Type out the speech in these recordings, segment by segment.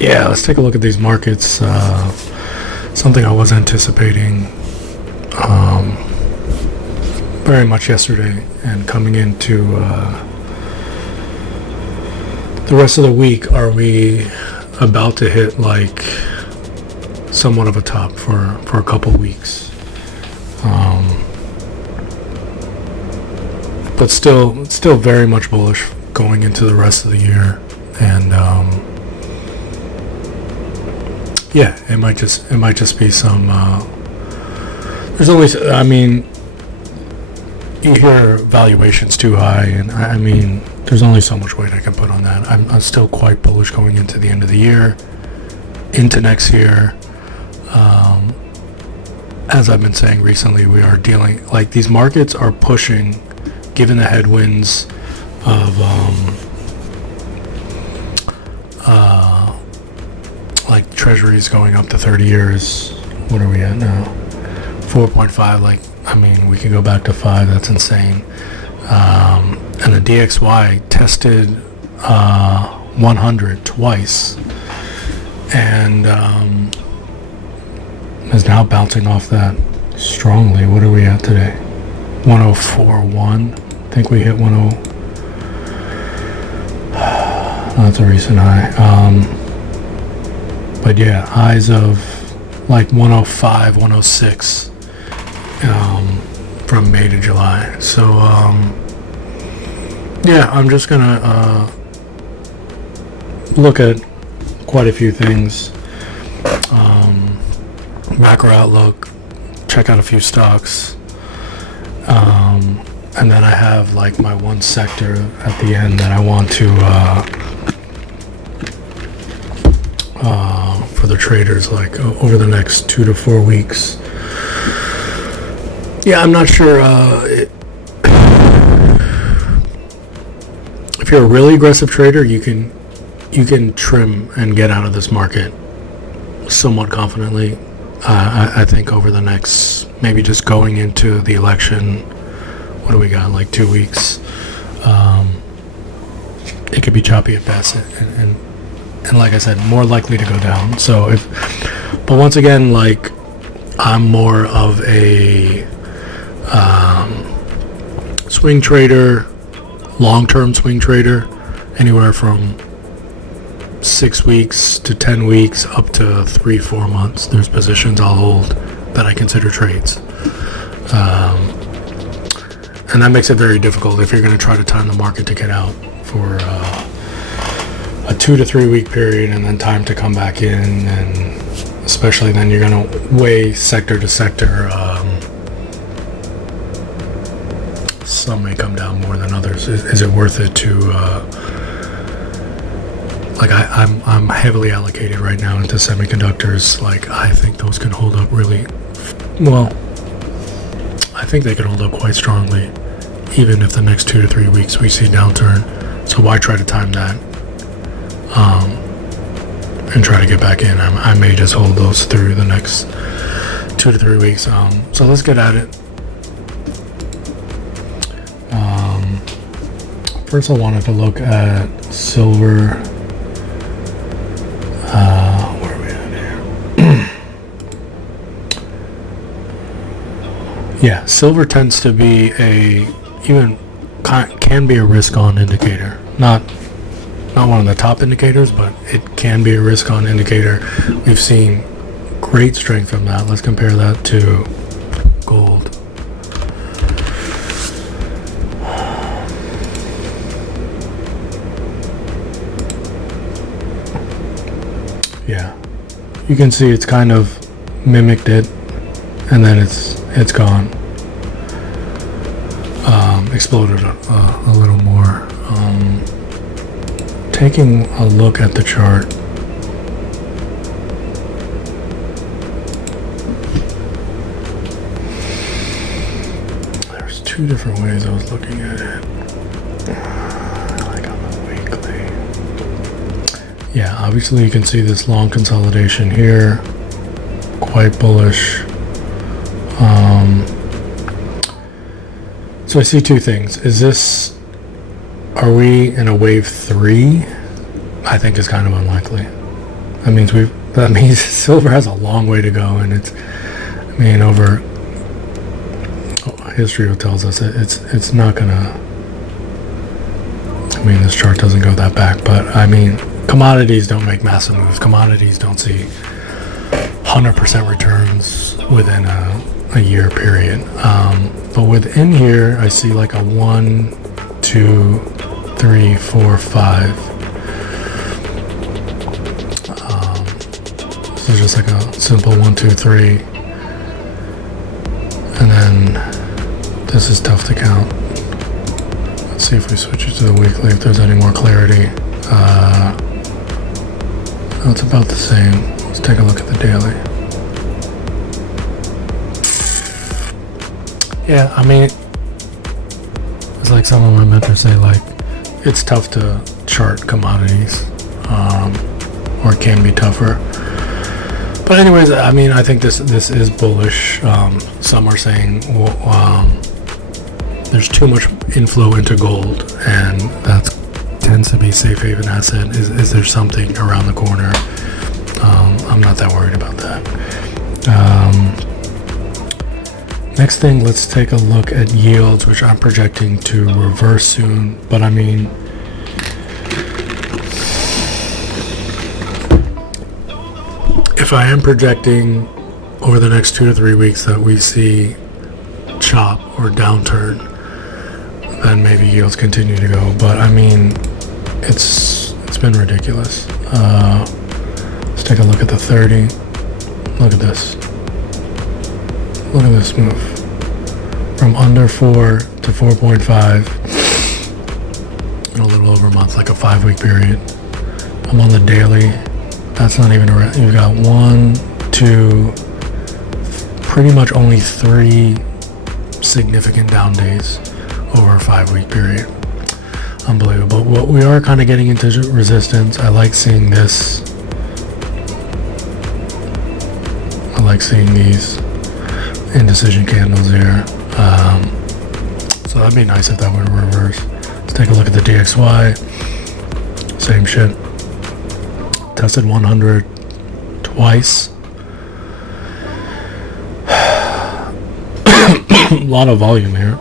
Yeah, let's take a look at these markets. Something I was anticipating very much yesterday, and coming into the rest of the week, are we about to hit like somewhat of a top for a couple weeks? But still very much bullish going into the rest of the year, and yeah, it might just be some. There's always, I mean, you hear valuations too high, and I mean, there's only so much weight I can put on that. I'm still quite bullish going into the end of the year, into next year. As I've been saying recently, we are dealing, like, these markets are pushing, given the headwinds of like treasuries going up to 30 years. What are we at now? 4.5. Like, I mean, we can go back to 5. That's insane. And the DXY tested 100 twice, and is now bouncing off that strongly. What are we at today? 104.1. I think we hit 10. That's a recent high. But yeah, highs of like 105, 106 from May to July. So yeah, I'm just gonna look at quite a few things. Macro outlook, check out a few stocks, and then I have like my one sector at the end that I want to for the traders, like over the next 2 to 4 weeks. Yeah, I'm not sure if you're a really aggressive trader, you can trim and get out of this market somewhat confidently. I think over the next, maybe just going into the election, what do we got, like 2 weeks, it could be choppy at best, and like I said, more likely to go down. So but once again, like, I'm more of a swing trader, long-term swing trader, anywhere from 6 weeks to 10 weeks up to 3-4 months. There's positions I'll hold that I consider trades, and that makes it very difficult if you're going to try to time the market to get out for a 2 to 3 week period, and then time to come back in, and especially then you're going to weigh sector to sector. Some may come down more than others. Is it worth it to like, I'm heavily allocated right now into semiconductors. Like, I think those can hold up really well. I think they can hold up quite strongly, even if the next 2 to 3 weeks we see downturn. So why try to time that and try to get back in? I may just hold those through the next 2 to 3 weeks. So let's get at it. First, I wanted to look at silver. Where are we at here? Yeah, silver tends to be can be a risk-on indicator. Not one of the top indicators, but it can be a risk-on indicator. We've seen great strength from that. Let's compare that to gold. Yeah, you can see it's kind of mimicked it, and then it's gone. Exploded a little more. Taking a look at the chart, there's 2 different ways I was looking at it. Like on the weekly. Yeah, obviously you can see this long consolidation here, quite bullish. So I see 2 things. Are we in a wave 3 I think is kind of unlikely. That means silver has a long way to go, and over history tells us it's not gonna. This chart doesn't go that back, but commodities don't make massive moves. Commodities don't see 100% returns within a year period. But within here, I see like a 1, 2, 3, 4, 5. This is just like a simple 1, 2, 3. And then this is tough to count. Let's see if we switch it to the weekly, if there's any more clarity. No, it's about the same. Let's take a look at the daily. Yeah, it's like some of my mentors say, like, it's tough to chart commodities, or it can be tougher. But anyways, I think this is bullish. Some are saying, there's too much inflow into gold, and that tends to be safe haven asset. Is there something around the corner? I'm not that worried about that. Next thing, let's take a look at yields, which I'm projecting to reverse soon. But if I am projecting over the next 2 to 3 weeks that we see chop or downturn, then maybe yields continue to go. But it's been ridiculous. Let's take a look at the 30. Look at this. Look at this move. From under 4 to 4.5 in a little over a month, like a 5-week period. I'm on the daily. That's not even around. You've got 1, 2, pretty much only 3 significant down days over a 5-week period. Unbelievable. But we are kind of getting into resistance. I like seeing this. I like seeing these indecision candles here. So that'd be nice if that would reverse. Let's take a look at the DXY. Same shit. Tested 100 twice. A lot of volume here.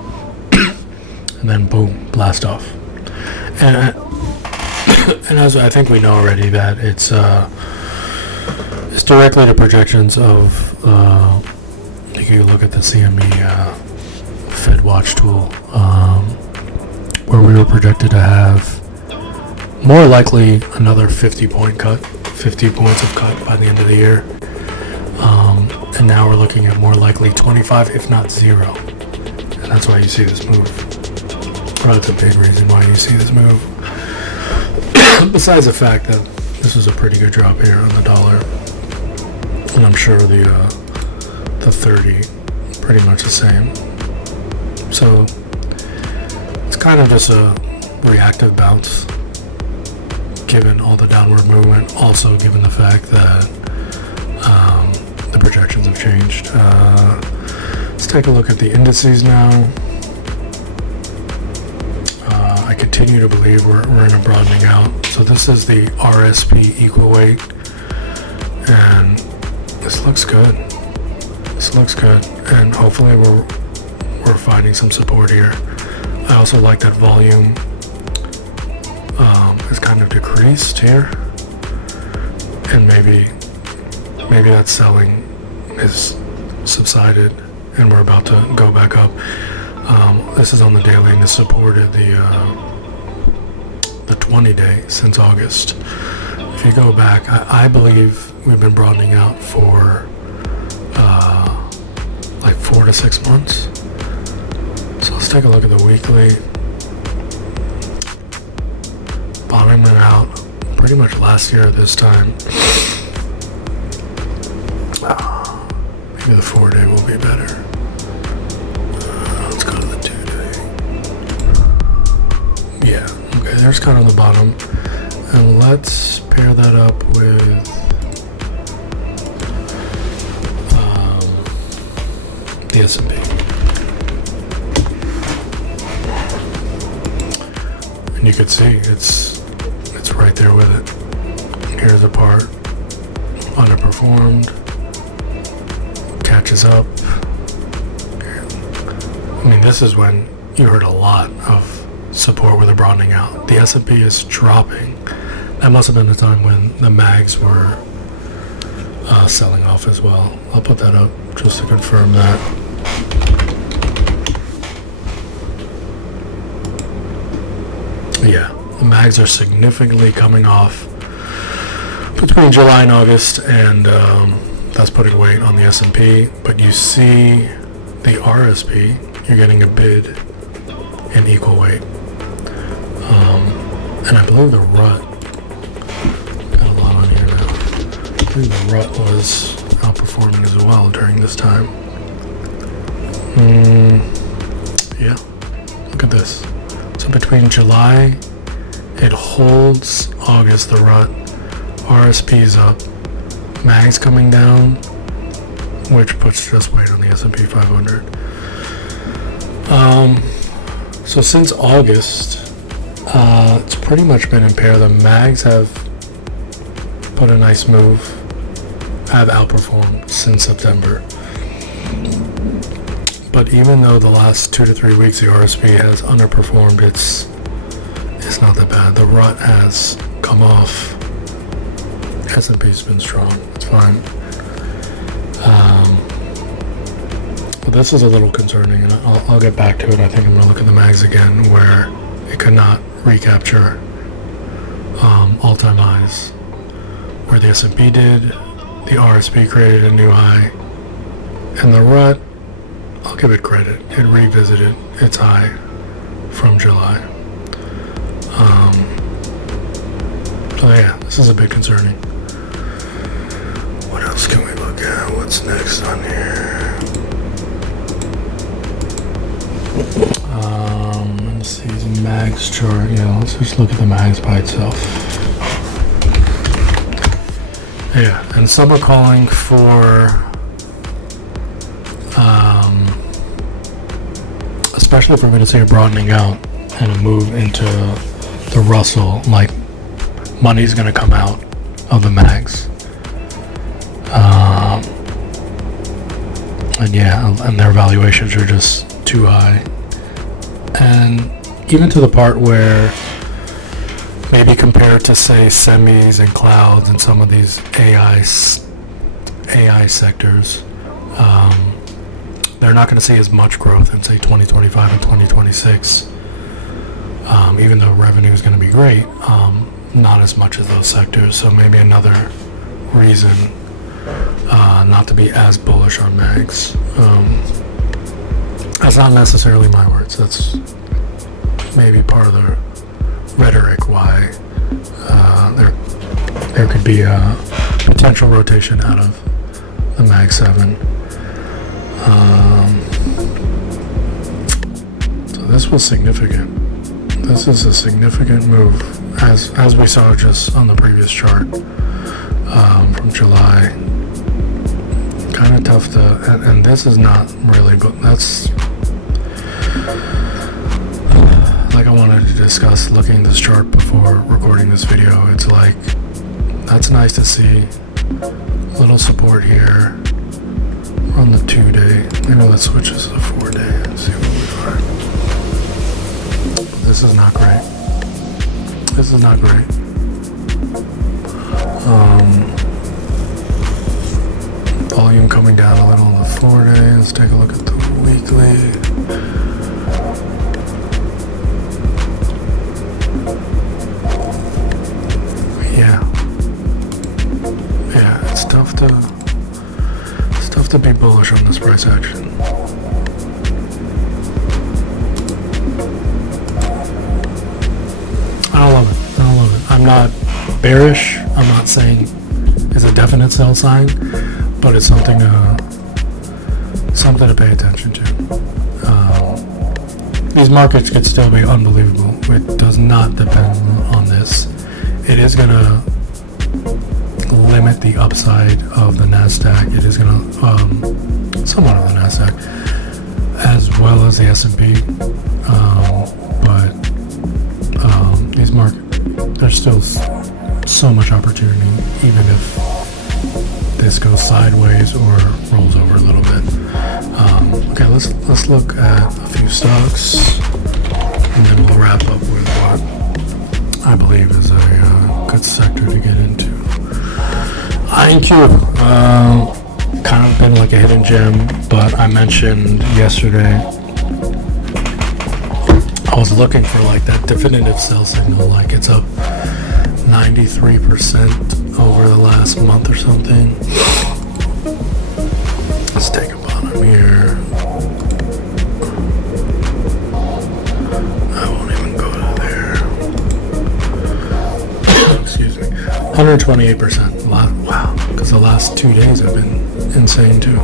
And then boom, blast off. And as I think we know already, that it's directly to projections of you can look at the CME Fed Watch tool, where we were projected to have more likely another 50 points of cut by the end of the year. And now we're looking at more likely 25, if not 0. And that's why you see this move. Or that's a big reason why you see this move. Besides the fact that this is a pretty good drop here on the dollar. And I'm sure the 30 pretty much the same. So it's kind of just a reactive bounce given all the downward movement, also given the fact that the projections have changed. Let's take a look at the indices now. I continue to believe we're in a broadening out. So this is the RSP Equal Weight, and this looks good. This looks good, and hopefully we're finding some support here. I also like that volume is kind of decreased here, and maybe that selling is subsided and we're about to go back up. This is on the daily, and this supported the 20-day since August. If you go back, I believe we've been broadening out for like 4 to 6 months. So let's take a look at the weekly. Bottoming out pretty much last year at this time. Maybe the 4-day will be better. Let's go to the 2-day. Yeah, okay, there's kind of the bottom. And let's pair that up with the S&P. And you can see it's right there with it. Here's a part, underperformed, catches up. I mean, this is when you heard a lot of support with a broadening out. The S&P is dropping. That must have been the time when the mags were selling off as well. I'll put that up just to confirm that. Yeah, the mags are significantly coming off between July and August, and that's putting weight on the S&P. But you see the RSP, you're getting a bid in equal weight. And I believe the RUT, got a lot on here now. I believe the RUT was outperforming as well during this time. Yeah, look at this. So between July, it holds August, the RUT, RSP's up, mags coming down, which puts just weight on the S&P 500. So since August, it's pretty much been in pair. The mags have put a nice move, have outperformed since September. But even though the last 2 to 3 weeks the RSP has underperformed, it's not that bad. The RUT has come off. S&P's been strong. It's fine. But this is a little concerning, and I'll get back to it. I think I'm going to look at the mags again, where it could not recapture all-time highs. Where the S&P did, the RSP created a new high, and the RUT, I'll give it credit, it revisited its high from July. So yeah, this is a bit concerning. What else can we look at? What's next on here? Let's see, the mags chart. Yeah, let's just look at the mags by itself. Yeah, and some are calling for, especially if we're going to see a broadening out and a move into the Russell, like money's going to come out of the mags. And yeah, and their valuations are just too high. And even to the part where maybe compared to, say, semis and clouds and some of these AI sectors, they're not going to see as much growth in, say, 2025 and 2026. Even though revenue is going to be great, not as much as those sectors. So maybe another reason not to be as bullish on mags. That's not necessarily my words. That's maybe part of the rhetoric why there could be a potential rotation out of the Mag 7. So this was significant. This is a significant move, as we saw just on the previous chart from July. Kind of tough to, and this is not really, but that's like I wanted to discuss looking at this chart before recording this video. It's like, that's nice to see. Little support here on the 2-day. Maybe let's switch this to the 4-day and see what we find. This is not great. This is not great. Volume coming down a little on the 4-day. Let's take a look at the weekly. Yeah, it's tough to be bullish on this price action. I don't love it. I'm not bearish. I'm not saying it's a definite sell sign, but it's something to pay attention to. These markets could still be unbelievable. It does not depend on this. It is going to limit the upside of the NASDAQ. It is going to, somewhat of the NASDAQ, as well as the S&P. But these markets, there's still so much opportunity, even if this goes sideways or rolls over a little bit. Okay, let's look at a few stocks, and then we'll wrap up with what I believe is a good sector to get into. IONQ, kind of been like a hidden gem, but I mentioned yesterday I was looking for like that definitive sell signal, like it's up 93% over the last month or something. Let's take a bottom here. I won't even go to there. Excuse me. 128%. Wow, because the last 2 days have been insane too.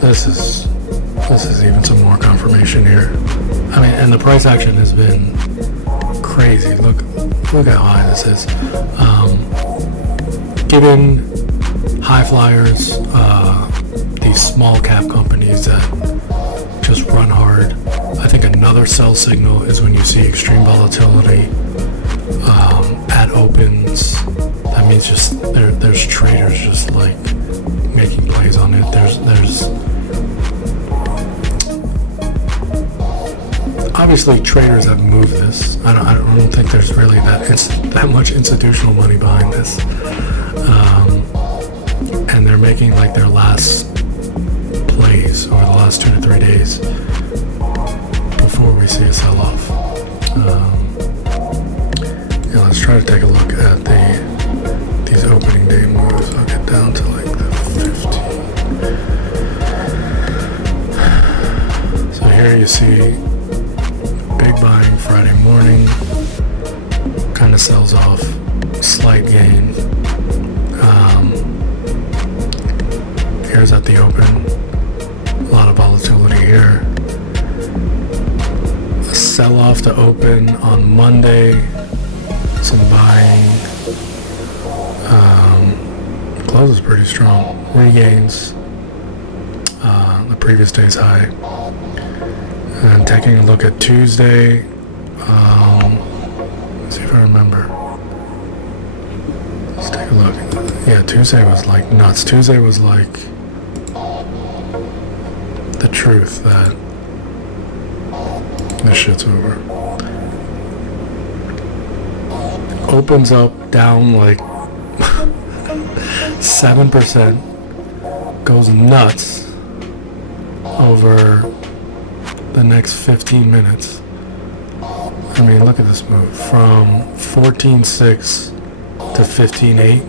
This is even some more confirmation here. I mean, and the price action has been crazy. Look how high this is. Given high flyers, these small cap companies that just run hard, I think another sell signal is when you see extreme volatility at opens. That means just there's traders just like making plays on it. There's obviously traders have moved this. I don't think there's really that much institutional money behind this, and they're making like their last plays over the last 2 to 3 days before we see a sell-off. Let's try to take a look at these opening day moves. I'll get down to like the 15. So here you see big buying Friday morning, kind of sells off, slight gain. Here's at the open, a lot of volatility here. A sell-off to open on Monday, some buying. Close is pretty strong. Regains the previous day's high. And taking a look at Tuesday, let's see if I remember. Let's take a look. Yeah, Tuesday was like nuts. Tuesday was like the truth that this shit's over. Opens up down like 7%, goes nuts over the next 15 minutes. I mean, look at this move from 14.6 to 15.8,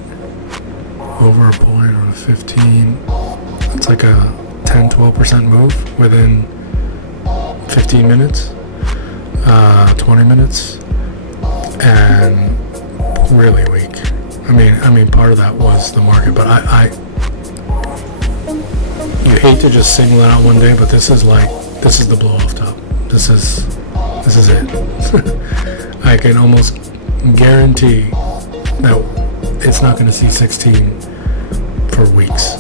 over a point on a 15. It's like a 10-12% move within 15 minutes, 20 minutes, and really weak. I mean, part of that was the market, but you hate to just single it out one day, but this is the blow off top. This is it. I can almost guarantee that it's not going to see 16 for weeks.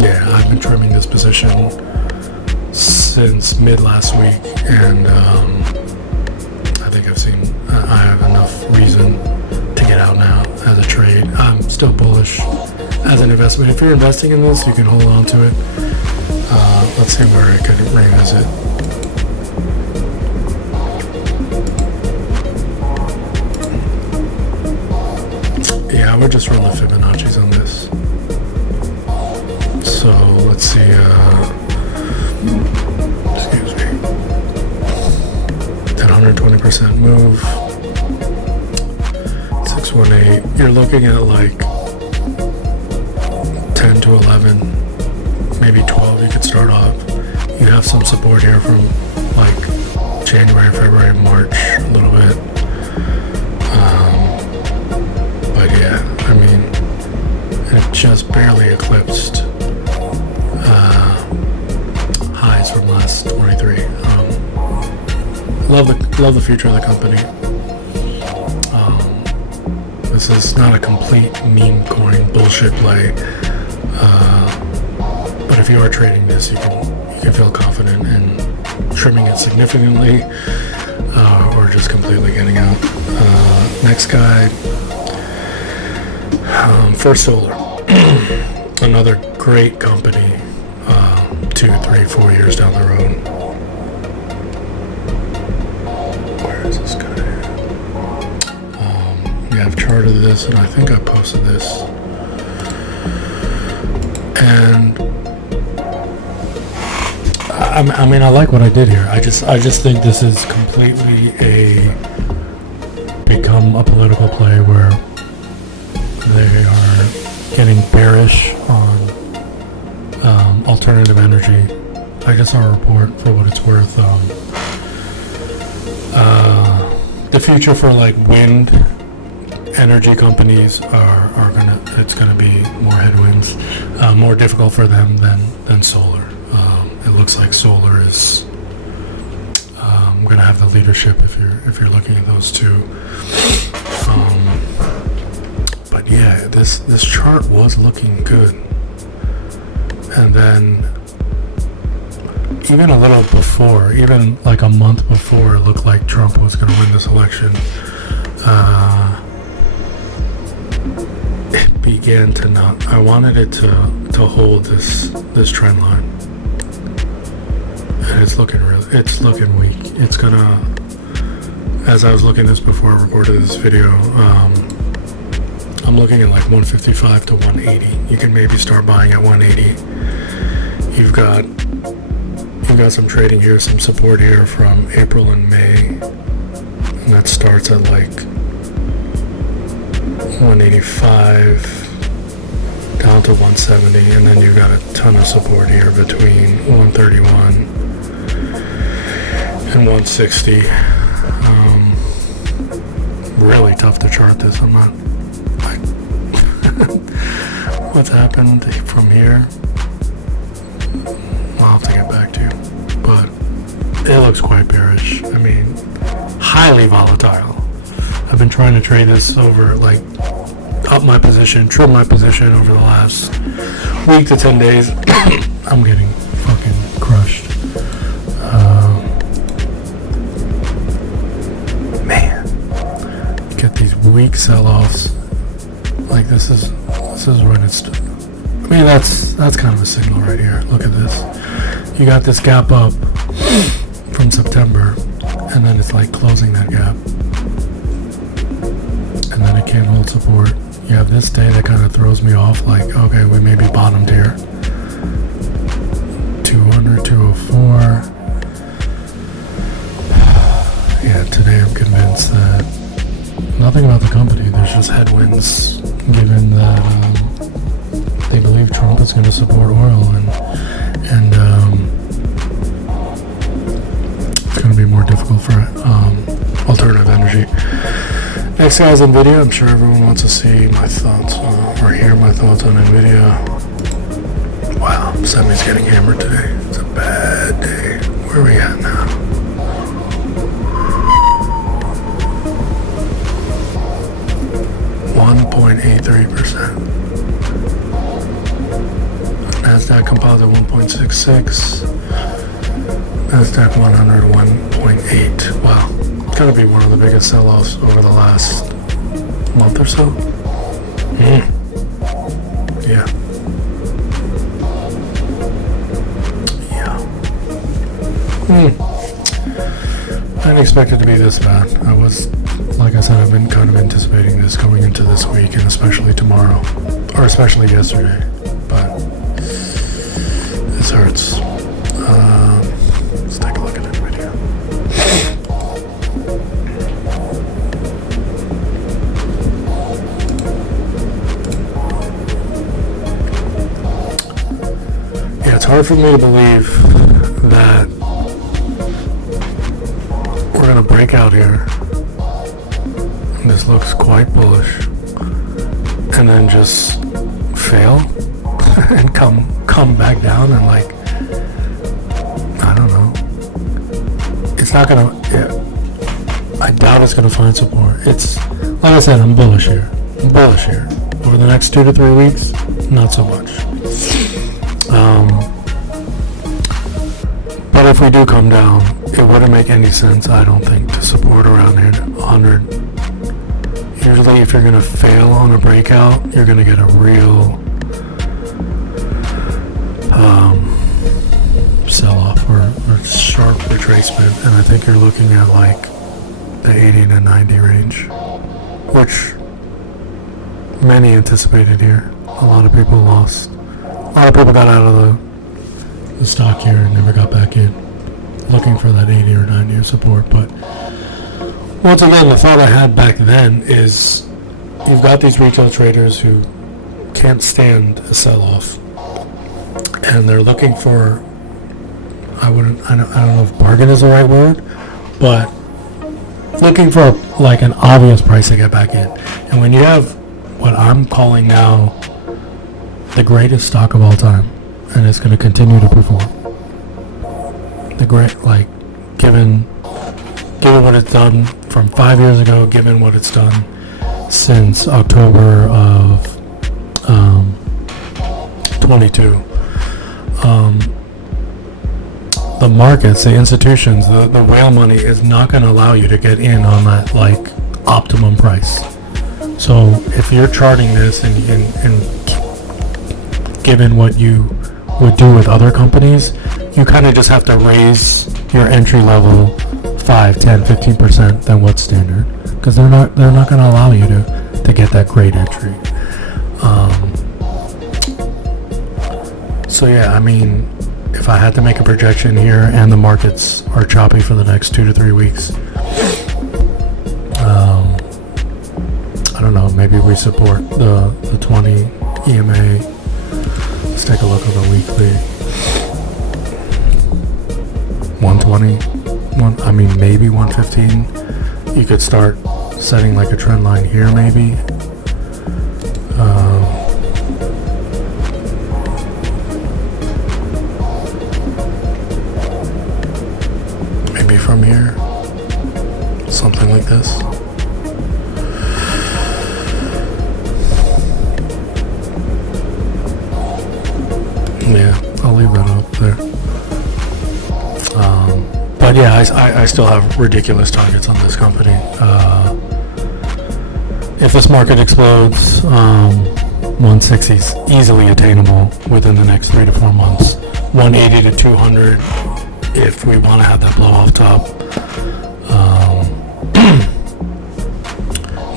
Yeah, I've been trimming this position since mid last week, and I think I have enough reason to get out now as a trade. I'm still bullish as an investment. If you're investing in this, you can hold on to it. Let's see where it could revisit. Yeah, I would just run the Fibonacci's on this. So let's see. Excuse me. That 120% move. 618. You're looking at like 10 to 11, maybe 12. You could start off. You have some support here from like January, February, March, a little bit. But yeah, I mean, it just barely eclipsed highs from last 23. Love the future of the company. This is not a complete meme coin bullshit play. But if you are trading this, you can feel confident and trimming it significantly, or just completely getting out. Next guy, First Solar, another great company, 2, 3, 4 years down the road. Where is this guy? Yeah, I've charted this, and I think I posted this. And I mean, I like what I did here. I just think this is completely become a political play where they are getting bearish on alternative energy. I guess our report, for what it's worth, the future for like wind energy companies it's gonna be more headwinds, more difficult for them than solar. It looks like solar is gonna have the leadership if you're looking at those two. But yeah, this chart was looking good, and then even a little before, even like a month before, it looked like Trump was gonna win this election. It began to not. I wanted it to hold this trend line, and it's looking weak. It's gonna, as I was looking at this before I recorded this video, I'm looking at like 155 to 180. You can maybe start buying at 180. You've got some trading here, some support here from April and May, and that starts at like 185 down to 170, and then you've got a ton of support here between 131 and 160. Really tough to chart this. I'm not like what's happened from here, I'll have to get back to you, but it looks quite bearish. I mean, highly volatile. I've been trying to trade this over, like, up my position, trim my position over the last week to 10 days. I'm getting fucking crushed. Man, you get these weak sell-offs. Like this is when it's. I mean, that's kind of a signal right here. Look at this. You got this gap up from September, and then it's like closing that gap. And then it can't hold support. You have this day that kind of throws me off, like, okay, we may be bottomed here. 200, 204. Yeah, today I'm convinced that nothing about the company, there's just headwinds, given that they believe Trump is going to support oil, and it's going to be more difficult for alternative energy. Next guy is NVDA. I'm sure everyone wants to see my thoughts or hear my thoughts on NVIDIA. Wow, semi's getting hammered today. It's a bad day. Where are we at now? .83%. Nasdaq Composite 1.66. Nasdaq 100 1.8. Wow. It's got to be one of the biggest sell-offs over the last month or so. Yeah. I didn't expect it to be this bad. Like I said, I've been kind of anticipating this going into this week, and especially tomorrow, or especially yesterday, but this hurts. Let's take a look at NVIDIA. Yeah, it's hard for me to believe that we're going to break out here. And this looks quite bullish. And then just fail and come back down and, like, I don't know. It's not going to, I doubt it's going to find support. It's, like I said, I'm bullish here. Over the next 2 to 3 weeks, not so much. But if we do come down, it wouldn't make any sense, I don't think, to support around here 100. Usually if you're going to fail on a breakout, you're going to get a real sell-off or sharp retracement, and I think you're looking at like the 80 to 90 range, which many anticipated here. A lot of people lost. A lot of people got out of the stock here and never got back in, looking for that 80 or 90 support. But once again, the thought I had back then is you've got these retail traders who can't stand a sell-off, and they're looking for, I don't know if bargain is the right word, but looking for like an obvious price to get back in. And when you have what I'm calling now the greatest stock of all time, and it's going to continue to perform, the great, like, given what it's done from 5 years ago, given what it's done since October of 22, the markets, the institutions, the whale money is not going to allow you to get in on that like optimum price. So if you're charting this and given what you would do with other companies, you kind of just have to raise your entry level 5, 10, 15% than what's standard, because they're not going to allow you to get that great entry. So yeah, I mean, if I had to make a projection here, and the markets are choppy for the next 2 to 3 weeks, I don't know, maybe we support the 20 EMA. Let's take a look at the weekly. 120, maybe 115. You could start setting like a trend line here, maybe. Maybe from here, something like this. Yeah, I'll leave that up there. But yeah, I still have ridiculous targets on this company. If this market explodes, 160 is easily attainable within the next 3 to 4 months. 180 to 200 if we want to have that blow off top.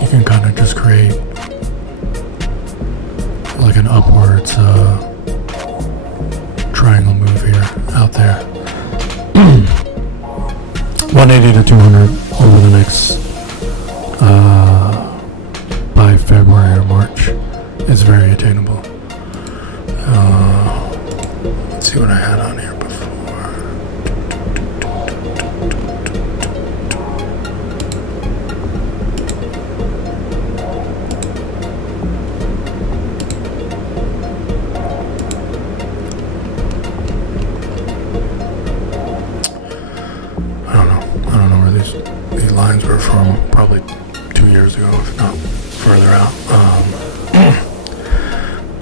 You can kind of just create like an upwards triangle move here, out there. 180 to 200 over the next by February or March is very attainable. Let's see what I had on here before. I don't know where these lines were from. Probably 2 years ago, if not further out.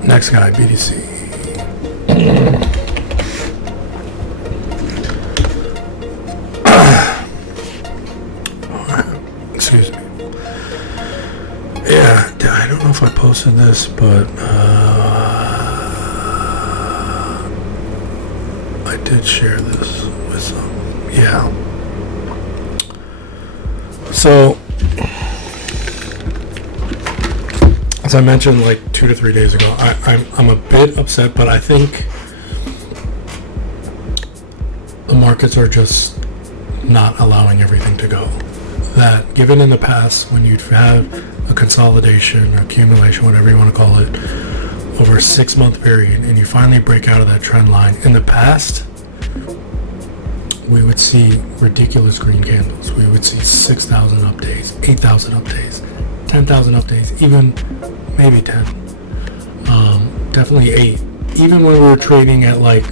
Next guy, BTC. Excuse me. Yeah, I don't know if I posted this, but I did share this with some. Yeah. So, as I mentioned like 2 to 3 days ago, I'm a bit upset, but I think the markets are just not allowing everything to go. That given in the past, when you'd have a consolidation or accumulation, whatever you want to call it, over a 6-month period, and you finally break out of that trend line, in the past, we would see ridiculous green candles. We would see 6,000 up days, 8,000 up days, 10,000 up days, even maybe 10. Definitely 8. Even when we were trading at like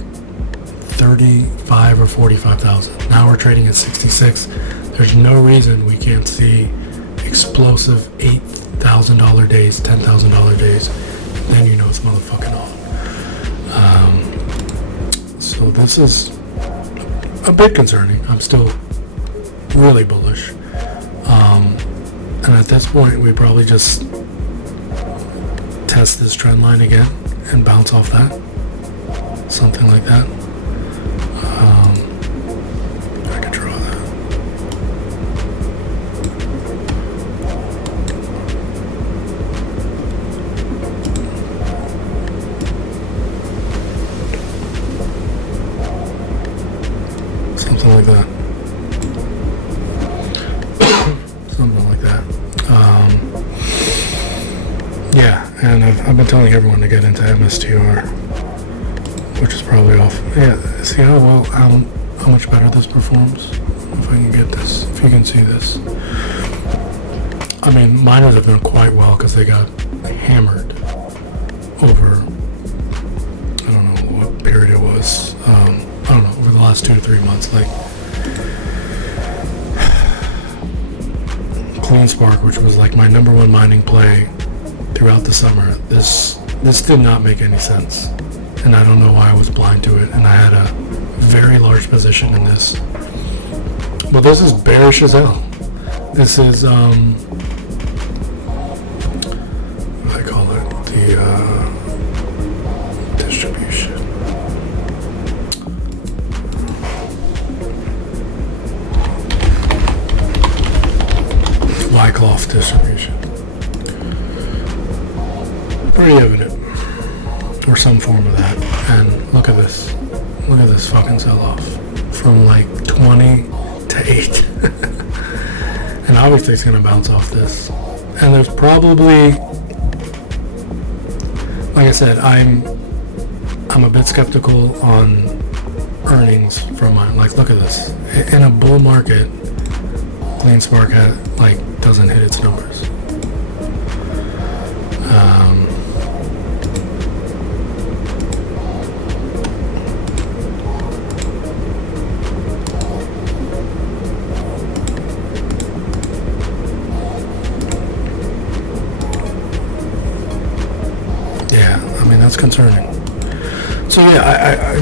35 or 45,000. Now we're trading at 66. There's no reason we can't see explosive $8,000 days, $10,000 days. Then you know it's motherfucking on. So this is a bit concerning. I'm still really bullish. And at this point, we probably just test this trend line again and bounce off that. Something like that. I could draw that. Something like that. Something like that. Yeah, and I've been telling everyone to get into MSTR, which is probably off. Yeah, see how well, how much better this performs? If I can get this, if you can see this. I mean, miners have done quite well because they got hammered over, I don't know what period it was. I don't know, over the last 2 to 3 months. Like, Clean Spark, which was like my #1 mining play throughout the summer, this did not make any sense, and I don't know why I was blind to it. And I had a very large position in this, but this is bearish as hell. This is I call it the distribution. Wyckoff distribution. Pretty evident, or some form of that. And look at this. Look at this fucking sell-off from like 20 to 8. And obviously it's gonna bounce off this. And there's probably, like I said, I'm a bit skeptical on earnings from mine. Like, look at this. In a bull market, Clean Spark doesn't hit its numbers. That's concerning. So yeah,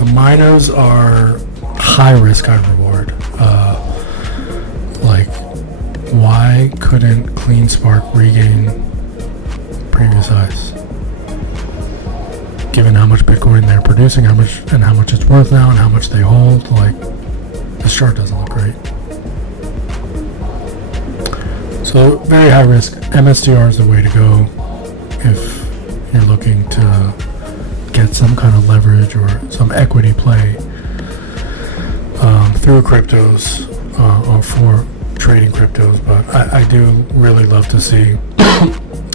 the miners are high risk, high reward. Like, why couldn't Clean Spark regain previous highs? Given how much Bitcoin they're producing, how much it's worth now, and how much they hold, like, this chart doesn't look great. So very high risk. MSTR is the way to go if you're looking to get some kind of leverage or some equity play through cryptos or for trading cryptos. But I do really love to see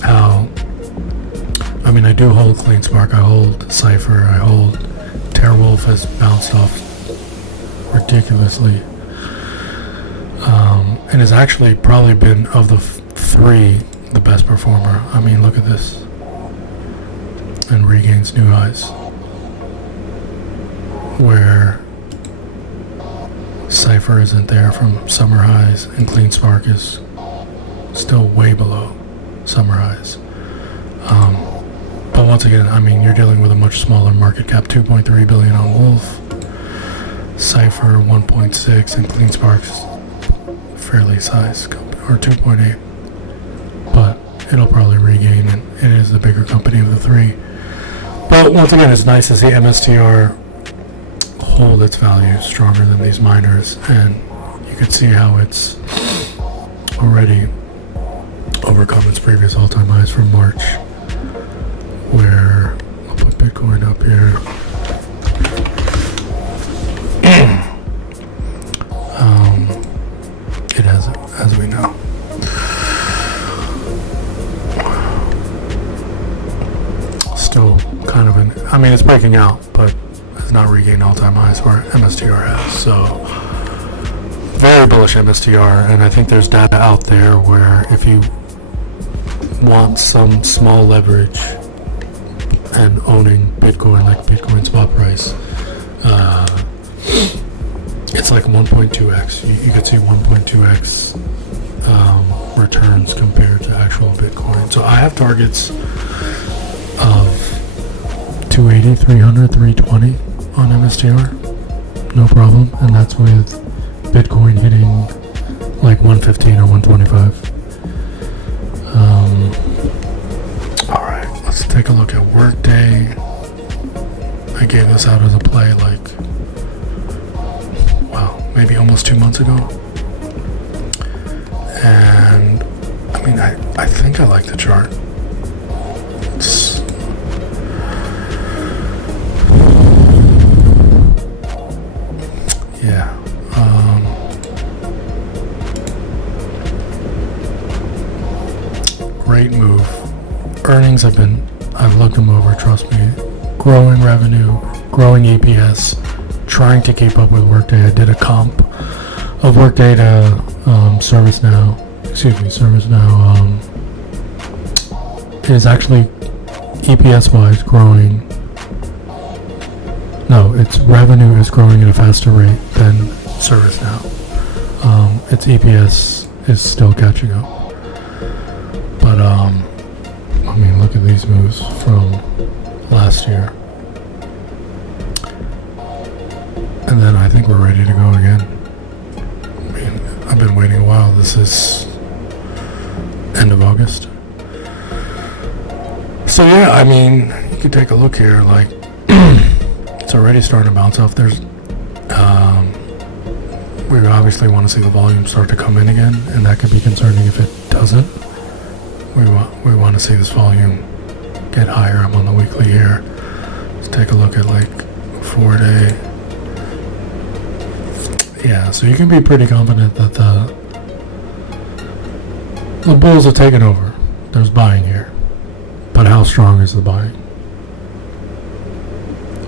how, I mean, I do hold Clean Spark, I hold Cypher, I hold TeraWolf has bounced off ridiculously, and has actually probably been, of the three, the best performer. I mean, look at this. And regains new highs, where Cypher isn't there from summer highs, and Clean Spark is still way below summer highs. But once again, I mean, you're dealing with a much smaller market cap, 2.3 billion on Wolf, Cypher 1.6, and Clean Spark's fairly sized company, or 2.8. But it'll probably regain, and it is the bigger company of the three. But once again, it's nice to see MSTR hold its value stronger than these miners, and you can see how it's already overcome its previous all-time highs from March, where I'll put Bitcoin up here. It has, as we know. Still kind of I mean, it's breaking out, but it's not regained all-time highs where MSTR has. So very bullish MSTR, and I think there's data out there where if you want some small leverage and owning Bitcoin, like Bitcoin spot price, it's like 1.2x. You could see 1.2x returns compared to actual Bitcoin. So I have targets of 280, 300, 320 on MSTR. no problem, and that's with Bitcoin hitting like 115 or 125. All right, let's take a look at workday. I gave this out as a play like, wow, maybe almost 2 months ago. And I mean, I think I like the chart. It's, yeah. Great move. Earnings I've looked them over, trust me. Growing revenue, growing EPS, trying to keep up with Workday. I did a comp of Workday to ServiceNow. ServiceNow is actually EPS-wise growing. No, its revenue is growing at a faster rate than ServiceNow. Its EPS is still catching up. But I mean, look at these moves from last year. And then I think we're ready to go again. I mean, I've been waiting a while. This is end of August. So yeah, I mean, you can take a look here. Like, it's already starting to bounce off. There's, we obviously want to see the volume start to come in again, and that could be concerning if it doesn't. We want to see this volume get higher. I'm on the weekly here. Let's take a look at like 4-day. Yeah, so you can be pretty confident that the bulls have taken over. There's buying here, but how strong is the buying?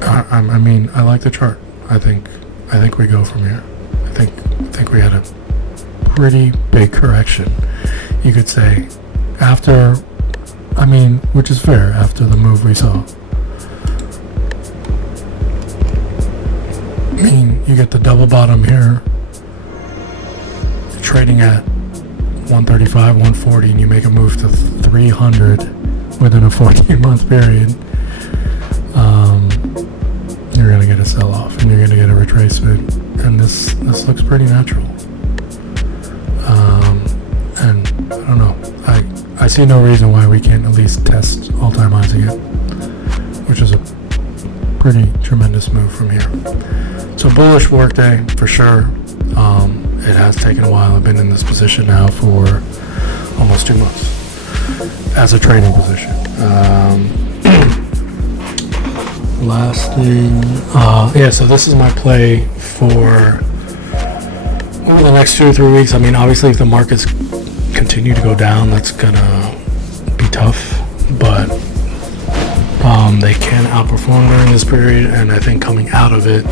I mean, I like the chart. I think we go from here. I think we had a pretty big correction, you could say, after, I mean, which is fair after the move we saw. I mean, you get the double bottom here, trading at 135, 140, and you make a move to 300 within a 14-month period. You're gonna get a sell-off, and you're gonna get a retracement, and this looks pretty natural. And I don't know, I see no reason why we can't at least test all-time highs again, which is a pretty tremendous move from here. So bullish workday for sure. It has taken a while. I've been in this position now for almost 2 months as a trading position. Last thing, yeah, so this is my play for over the next 2 or 3 weeks. I mean, obviously if the markets continue to go down, that's gonna be tough, but they can outperform during this period, and I think coming out of it,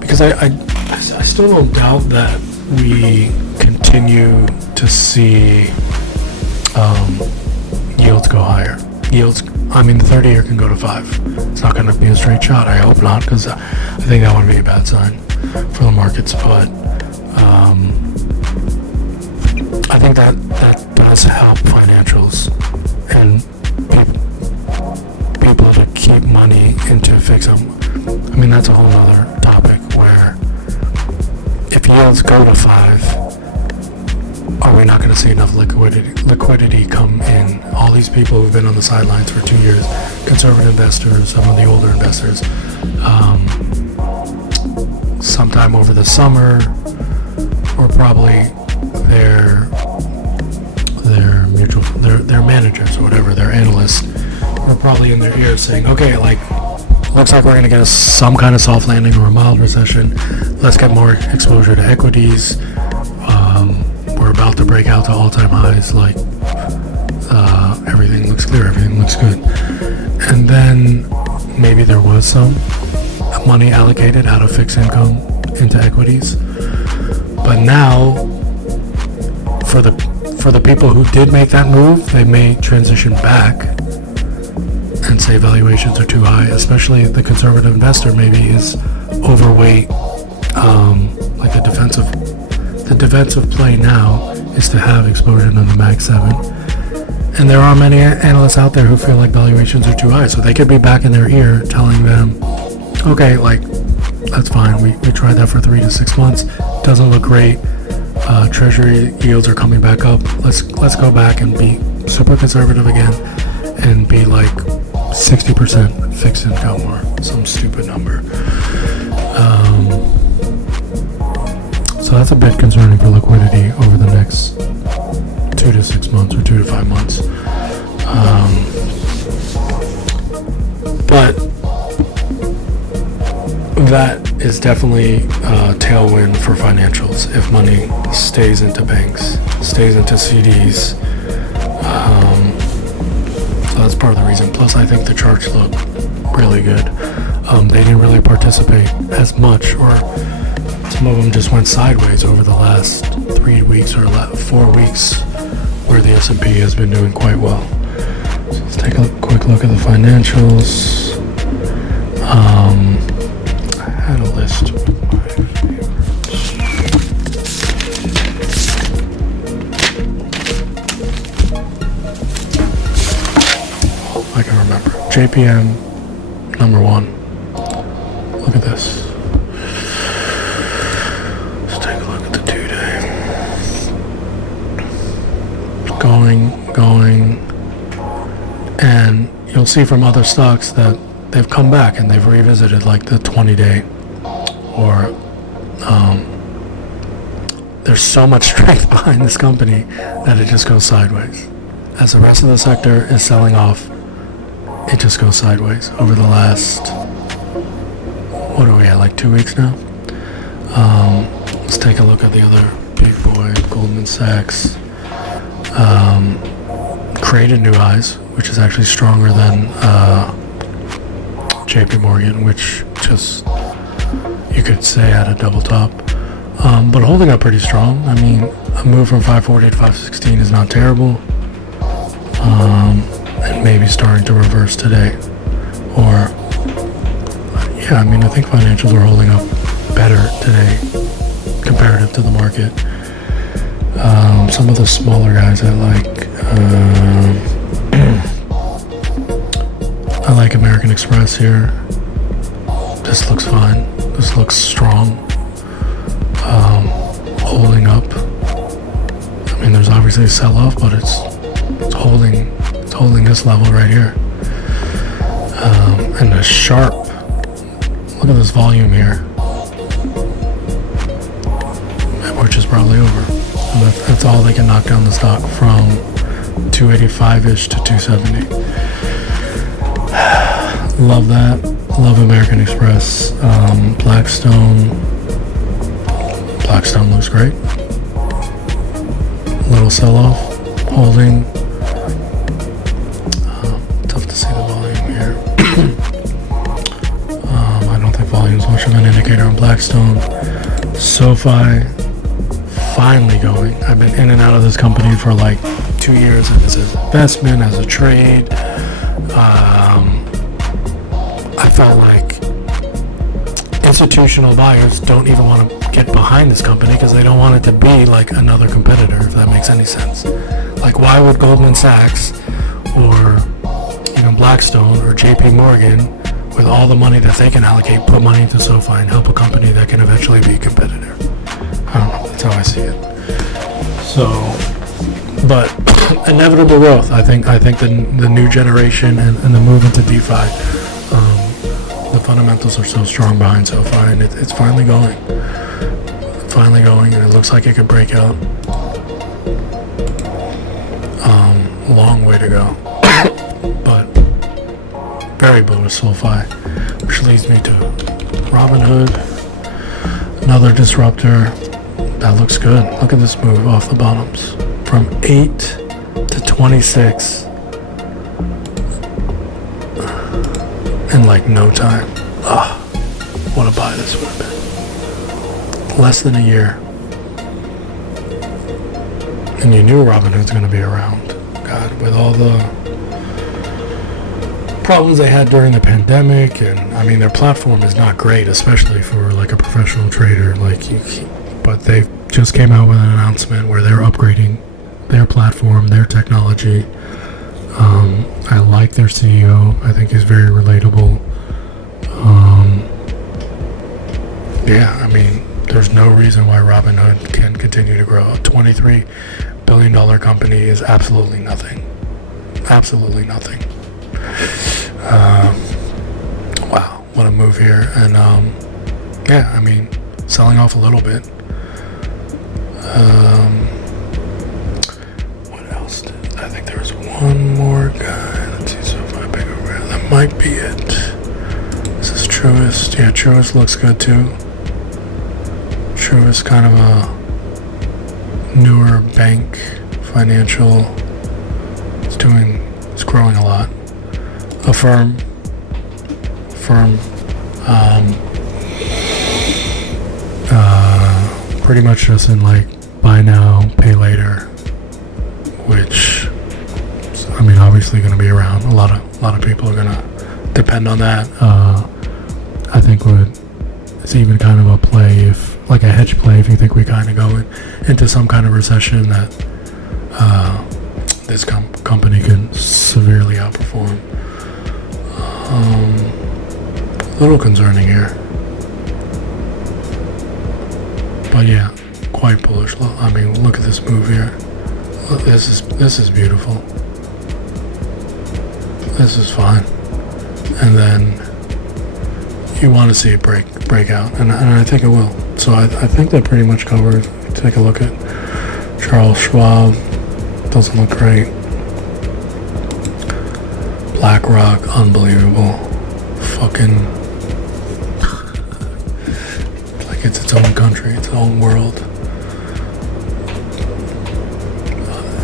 because I still don't doubt that we continue to see yields go higher. Yields, I mean, the 30-year can go to 5. It's not going to be a straight shot. I hope not, because I think that would be a bad sign for the markets. But I think that does help financials and people to keep money into fixed income. I mean, that's a whole other topic where if yields go to 5, are we not going to see enough liquidity come in? All these people who've been on the sidelines for 2 years, conservative investors, some of the older investors, sometime over the summer, or probably their managers or whatever, their analysts, were probably in their ears saying, okay, like, looks like we're going to get some kind of soft landing or a mild recession. Let's get more exposure to equities. We're about to break out to all-time highs. Like, everything looks clear. Everything looks good. And then maybe there was some money allocated out of fixed income into equities. But now, for the people who did make that move, they may transition back and say valuations are too high, especially the conservative investor maybe is overweight. Like the defensive play now is to have exposure to the Mag 7 And there are many analysts out there who feel like valuations are too high, so they could be back in their ear telling them, okay, like, that's fine. We tried that for 3 to 6 months. Doesn't look great. Treasury yields are coming back up. Let's go back and be super conservative again and be like 60% fixed income or some stupid number. So that's a bit concerning for liquidity over the next 2 to 6 months or 2 to 5 months. But that is definitely a tailwind for financials if money stays into banks, stays into CDs. So that's part of the reason. Plus, I think the charts look really good. They didn't really participate as much, or some of them just went sideways over the last 3 weeks or 4 weeks, where the S&P has been doing quite well. So let's take a quick look at the financials. I had a list with my favorites. I can remember. JPM, number 1. Look at this. Let's take a look at the 2-day. Going, and you'll see from other stocks that they've come back and they've revisited like the 20-day, or there's so much strength behind this company that it just goes sideways. As the rest of the sector is selling off, it just goes sideways over the last, what are we at, like 2 weeks now? Let's take a look at the other big boy, Goldman Sachs. Created new highs, which is actually stronger than JP Morgan, which just, you could say, had a double top. But holding up pretty strong. I mean, a move from 540 to 516 is not terrible. And maybe starting to reverse today. Or, yeah, I mean, I think financials are holding up better today comparative to the market. Some of the smaller guys I like. I like American Express here. This looks fine. This looks strong. Holding up. I mean, there's obviously a sell-off, but it's holding this level right here. And a sharp. Look at this volume here, which is probably over. And that's all they can knock down the stock from 285-ish to 270. Love that. Love American Express. Blackstone looks great. Little sell-off. Holding. Tough to see the volume here. I don't think volume is much of an indicator on Blackstone. SoFi, finally going. I've been in and out of this company for like 2 years as an investment, as a trade. I felt like institutional buyers don't even want to get behind this company because they don't want it to be like another competitor, if that makes any sense. Like, why would Goldman Sachs or even Blackstone or JP Morgan, with all the money that they can allocate, put money into SoFi and help a company that can eventually be a competitor? I don't know. That's how I see it. So, but inevitable growth. I think the new generation and the move into DeFi, the fundamentals are so strong behind SoFi, and it's finally going. And it looks like it could break out. Long way to go. But very bullish SoFi, which leads me to Robinhood, another disruptor. That looks good. Look at this move off the bottoms. From 8 to 26 in like no time. What a buy this would have been. Less than a year. And you knew Robinhood's going to be around. God, with all the problems they had during the pandemic, and I mean, their platform is not great, especially for like a professional trader like you. But they just came out with an announcement where they're upgrading their platform, their technology. I like their CEO. I think he's very relatable. Yeah, I mean, there's no reason why Robinhood can continue to grow. A $23 billion company is absolutely nothing. Absolutely nothing. Wow, what a move here. And yeah, I mean, selling off a little bit. What else? I think there was one more guy. Let's see, so if I pick over, that might be it. This is Truist. Yeah, Truist looks good too. Truist, kind of a newer bank, financial. It's growing a lot. Affirm. Pretty much just in like buy now, pay later, which, I mean, obviously going to be around. A lot of people are going to depend on that. I think it's even kind of a play, if like a hedge play, if you think we kind of go into some kind of recession, that this company can severely outperform. A little concerning here. But yeah, quite bullish. I mean, look at this move here. This is beautiful. This is fine. And then you want to see it break out, and I think it will. So I think that pretty much covers. Take a look at Charles Schwab. Doesn't look great. BlackRock, unbelievable. Fucking like it's its own country, its own world.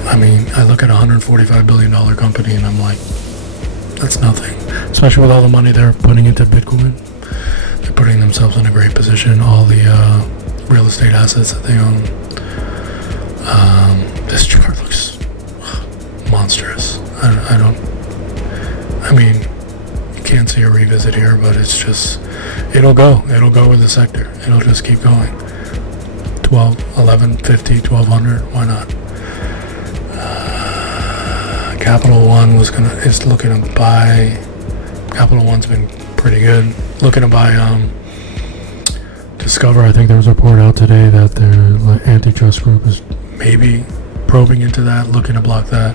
I mean, I look at a $145 billion company and I'm like, that's nothing. Especially with all the money they're putting into Bitcoin. They're putting themselves in a great position. All the real estate assets that they own. This chart looks monstrous. I mean, you can't see a revisit here, but it's just, it'll go with the sector. It'll just keep going. 12, 11, 50, 1200, why not? Capital One is looking to buy. Capital One's been pretty good. Looking to buy Discover. I think there was a report out today that their antitrust group is maybe probing into that, looking to block that.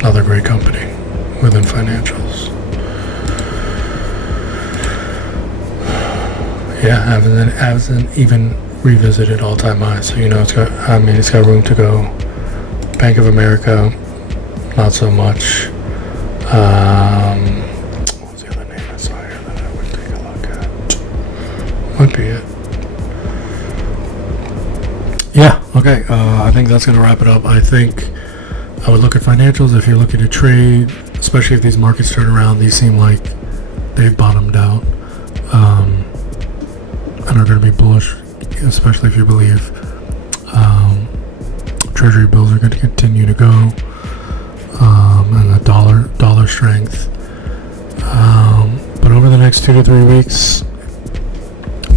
Another great company within financials. Yeah, hasn't even revisited all-time highs, so you know it's got room to go. Bank of America, not so much. What was the other name I saw here that I would take a look at? Might be it. Yeah, okay, I think that's going to wrap it up. I think I would look at financials if you're looking to trade, especially if these markets turn around. These seem like they've bottomed out and are going to be bullish, especially if you believe treasury bills are going to continue to go, and the dollar strength. But over the next 2 to 3 weeks,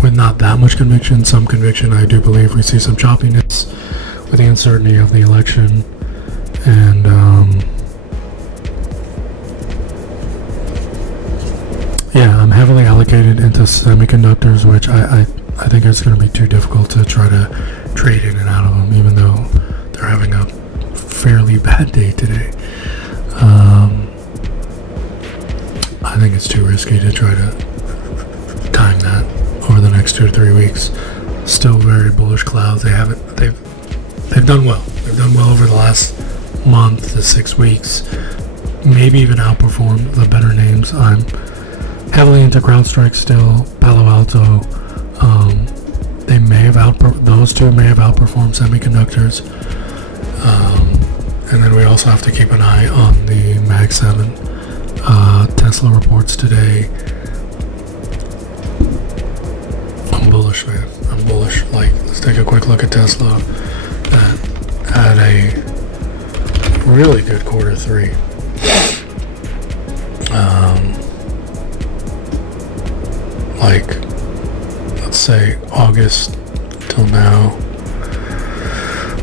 with not that much conviction, some conviction, I do believe we see some choppiness with the uncertainty of the election. And yeah, I'm heavily allocated into semiconductors, which I think it's going to be too difficult to try to trade in and out of them, even though they're having a fairly bad day today. I think it's too risky to try to time that over the next 2 to 3 weeks. Still very bullish clouds. They've done well. They've done well over the last month to 6 weeks. Maybe even outperformed the better names. I'm heavily into CrowdStrike still. Palo Alto. Those two may have outperformed semiconductors. And then we also have to keep an eye on the Mag 7. Tesla reports today. I'm bullish, man. I'm bullish. Let's take a quick look at Tesla. That had a really good quarter 3. Let's say August till now.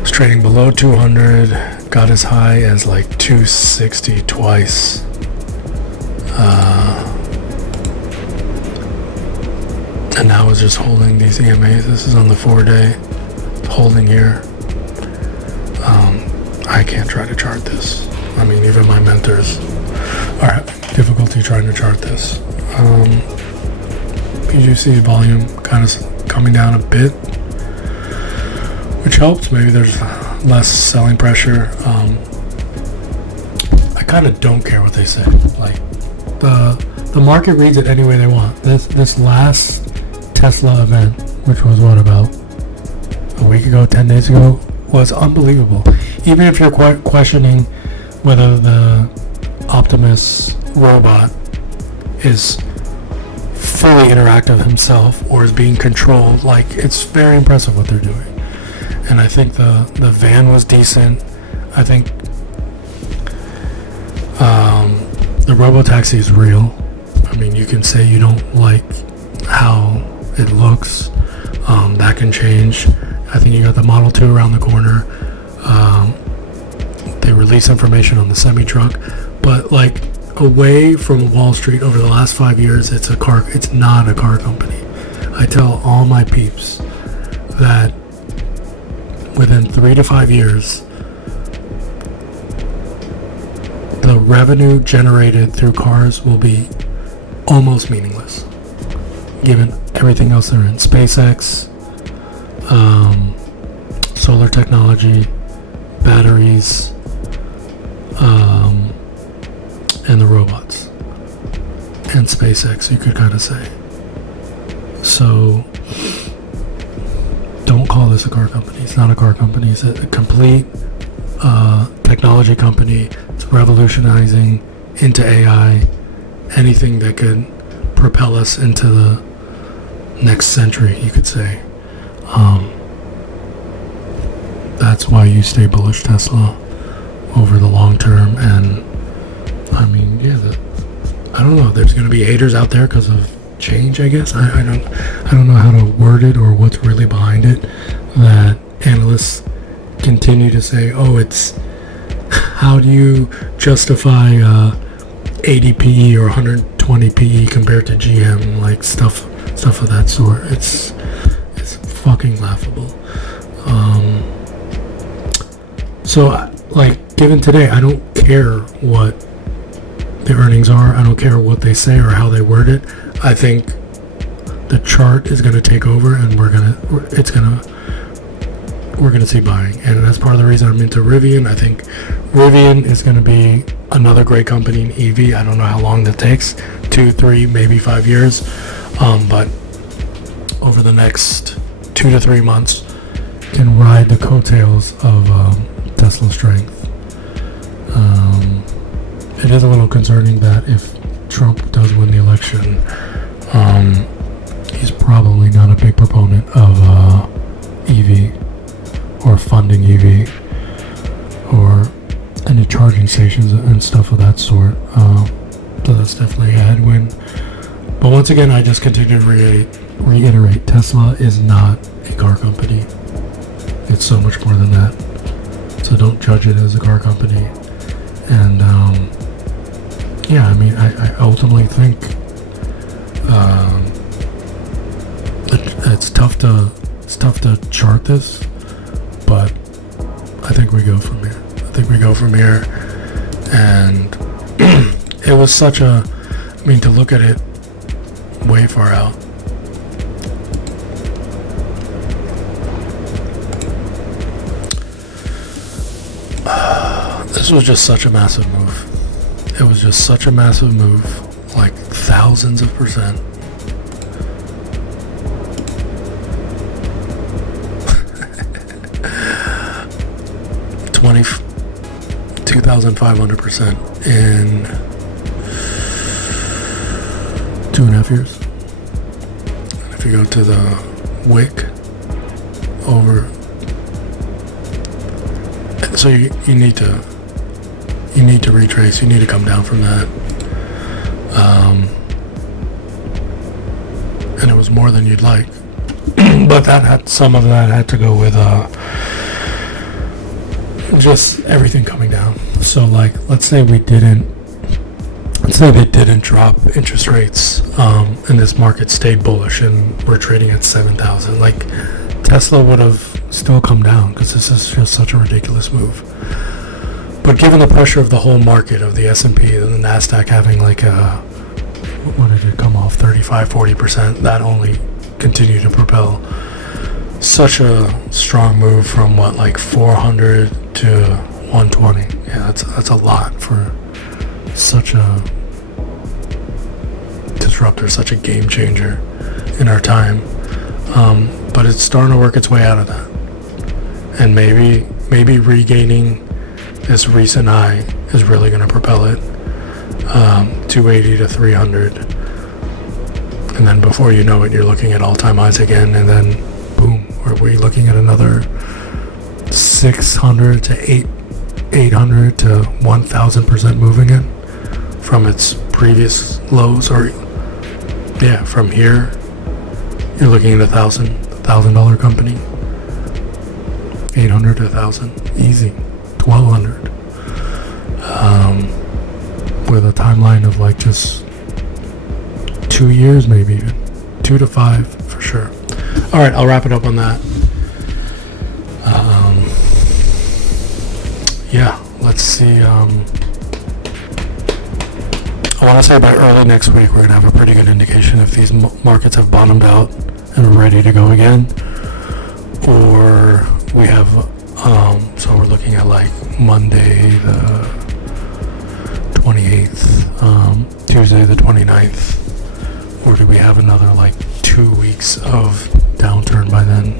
was trading below 200, got as high as like 260 twice. And now it's just holding these EMAs. This is on the 4-day, holding here. I can't try to chart this. I mean, even my mentors are having difficulty trying to chart this. You see volume kind of coming down a bit, which helps. Maybe there's less selling pressure. I kind of don't care what they say. Like the market reads it any way they want. This last Tesla event, which was what, about a week ago, 10 days ago, was unbelievable. Even if you're questioning whether the Optimus robot is fully interactive himself or is being controlled, like, it's very impressive what they're doing. And I think the van was decent. I think the robotaxi is real. I mean, you can say you don't like how it looks. That can change. I think you got the Model 2 around the corner. They release information on the semi-truck, but like, away from Wall Street over the last 5 years, it's not a car company. I tell all my peeps that within 3 to 5 years, the revenue generated through cars will be almost meaningless, given everything else they're in. SpaceX, solar technology, batteries, and the robots, and SpaceX, you could kind of say. So don't call this a car company. It's not a car company. It's a complete technology company. It's revolutionizing into AI, anything that could propel us into the next century, you could say. That's why you stay bullish Tesla over the long term. And I mean, yeah, I don't know. There's going to be haters out there because of change, I guess. I don't know how to word it or what's really behind it. That analysts continue to say, oh, it's, how do you justify 80 PE or 120 PE compared to GM, like stuff of that sort. It's fucking laughable. So like, given today, I don't care what the earnings are. I don't care what they say or how they word it. I think the chart is going to take over, and we're going to see buying. And that's part of the reason I'm into Rivian. I think Rivian is going to be another great company in EV. I don't know how long that takes, 2, 3, maybe 5 years. But over the next 2 to 3 months, can ride the coattails of Tesla strength. It is a little concerning that if Trump does win the election, he's probably not a big proponent of EV or funding EV or any charging stations and stuff of that sort. So that's definitely a headwind. But once again, I just continue to reiterate, Tesla is not a car company. It's so much more than that. So don't judge it as a car company. And yeah, I mean, I ultimately think it's tough to chart this, but I think we go from here. And it was such a, I mean, to look at it way far out. This was just such a massive move. It was just such a massive move, like thousands of %. $2,500% in 2.5 years. And if you go to the wick over, so you need to retrace. You need to come down from that. And it was more than you'd like, but some of that had to go with just everything coming down. So like, let's say they didn't drop interest rates, and this market stayed bullish and we're trading at 7,000. Like, Tesla would have still come down because this is just such a ridiculous move. But given the pressure of the whole market, of the S&P and the NASDAQ having like what did it come off, 35-40%, that only continued to propel such a strong move from like 400 to 120. Yeah, that's a lot for such a disruptor, such a game changer in our time. But it's starting to work its way out of that, and maybe regaining this recent high is really going to propel it 280 to 300, and then before you know it, you're looking at all-time highs again, and then boom, are we looking at another 600 to 800 to 1,000% move again from its previous lows? Or yeah, from here you're looking at $1,000 company, 800 to 1,000, easy, 1,200, with a timeline of like just 2 years, maybe even 2 to 5 for sure. All right, I'll wrap it up on that. Yeah, let's see. I want to say by early next week we're going to have a pretty good indication if these markets have bottomed out and are ready to go again, or we have, so we're looking at like Monday the 28th, Tuesday the 29th, or do we have another like 2 weeks of downturn by then?